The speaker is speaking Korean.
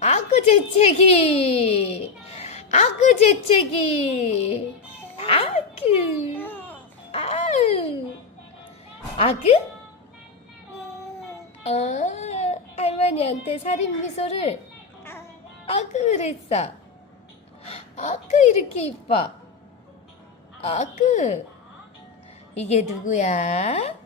아그 재채기. 아그 재채기. 아그. 아으. 아그? 할머니한테 살인 미소를 아그 그랬어. 아그 이렇게 이뻐. 아그. 이게 누구야?